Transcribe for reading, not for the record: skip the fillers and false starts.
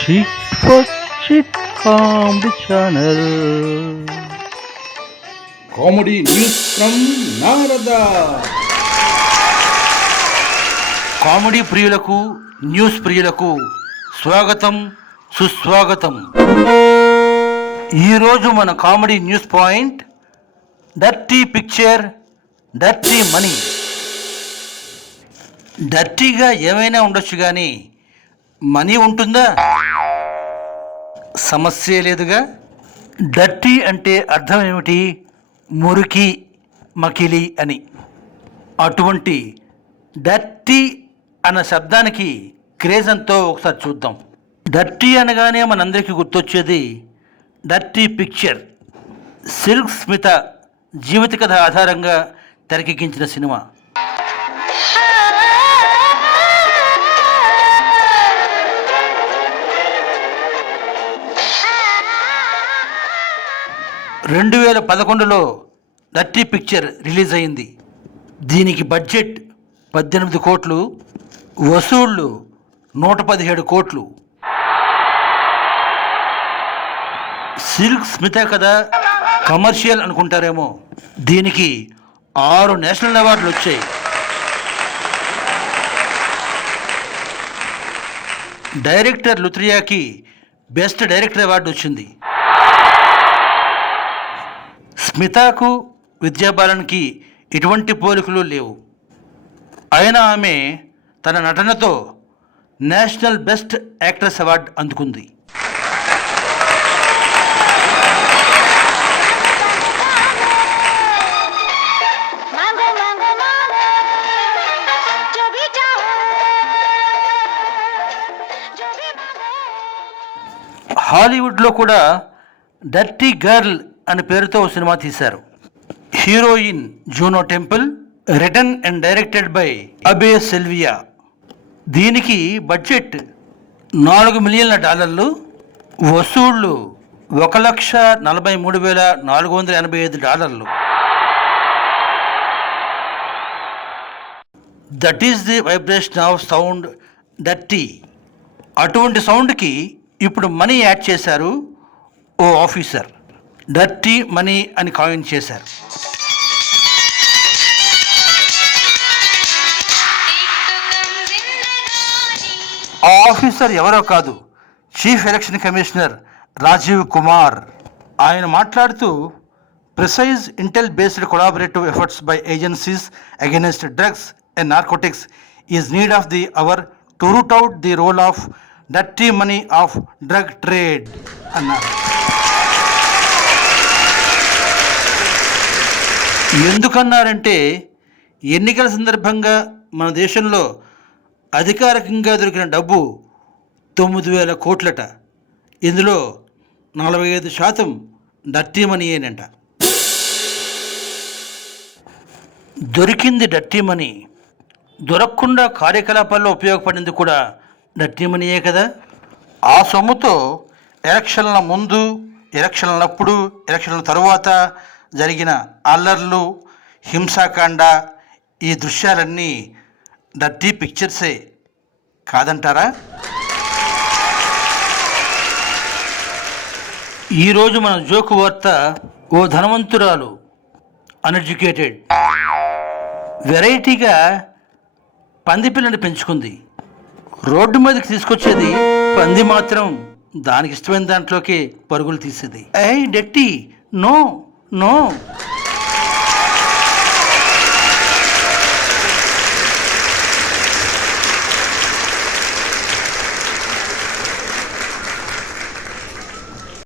Chit for Chit Comedy Channel. Comedy news from Narada. Comedy ప్రియులకు news ప్రియులకు స్వాగతం సుస్వాగతం. ఈరోజు మన comedy news point dirty picture dirty money. డర్టీగా ఏమైనా ఉండొచ్చు కానీ మనీ ఉంటుందా? సమస్యే లేదుగా. డర్టీ అంటే అర్థం ఏమిటి? మురికి, మకిలి అని. అటువంటి డర్టీ అన్న శబ్దానికి క్రేజ్ ఎంతో ఒకసారి చూద్దాం. డర్టీ అనగానే మనందరికీ గుర్తొచ్చేది డర్టీ పిక్చర్. సిల్క్ స్మిత జీవిత కథ ఆధారంగా తెరకెక్కించిన సినిమా. రెండు 2011లో డర్టీ పిక్చర్ రిలీజ్ అయింది. దీనికి బడ్జెట్ 18 కోట్లు, వసూళ్ళు 117 కోట్లు. సిల్క్ స్మిత కదా కమర్షియల్ అనుకుంటారేమో. దీనికి 6 నేషనల్ అవార్డులు వచ్చాయి. డైరెక్టర్ లుత్రియాకి బెస్ట్ డైరెక్టర్ అవార్డు వచ్చింది. స్మితాకు విద్యాబాలన్కి ఎటువంటి పోలికలు లేవు. అయినా ఆమె తన నటనతో నేషనల్ బెస్ట్ యాక్ట్రెస్ అవార్డు అందుకుంది. హాలీవుడ్లో కూడా డర్టీ గర్ల్ అనే పేరుతో ఓ సినిమా తీశారు. Heroine Juno Temple, written and directed by Abe Sylvia. దీనికి బడ్జెట్ $4 మిలియన్ల, వసూళ్లు $1,43,485. That is the vibration of sound dirty. అటువంటి సౌండ్కి ఇప్పుడు మనీ యాడ్ చేశారు ఓ ఆఫీసర్. డర్టీ మనీ అని కాయిన్ చేశారు. ఆ ఆఫీసర్ ఎవరో కాదు, chief election commissioner Rajiv Kumar. ఆయన మాట్లాడుతూ precise intel based collaborative efforts by agencies against drugs and narcotics is need of the hour to root out the role of dirty money of drug trade అన్నారు. ఎందుకన్నారంటే ఎన్నికల సందర్భంగా మన దేశంలో అధికారికంగా దొరికిన డబ్బు 9,000 కోట్లట. ఇందులో 45% డర్టీ మనీయేనంట. దొరికింది డర్టీ మనీ, దొరకకుండా కార్యకలాపాల్లో ఉపయోగపడింది కూడా డర్టీ మనీయే కదా. ఆ సొమ్ముతో ఎలక్షన్ల ముందు, ఎలక్షన్లప్పుడు, ఎలక్షన్ల తరువాత జరిగిన అల్లర్లు, హింసాకాండ, ఈ దృశ్యాలన్నీ డర్టీ పిక్చర్సే కాదంటారా? ఈరోజు మన జోకు వార్త, ఓ ధనవంతురాలు అన్ఎడ్యుకేటెడ్ వెరైటీగా పంది పిల్లని పెంచుకుంది. రోడ్డు మీదకి తీసుకొచ్చేది పంది మాత్రం దానికి ఇష్టమైన దాంట్లోకి పరుగులు తీసేది. ఏయ్ డర్టీ, నో నో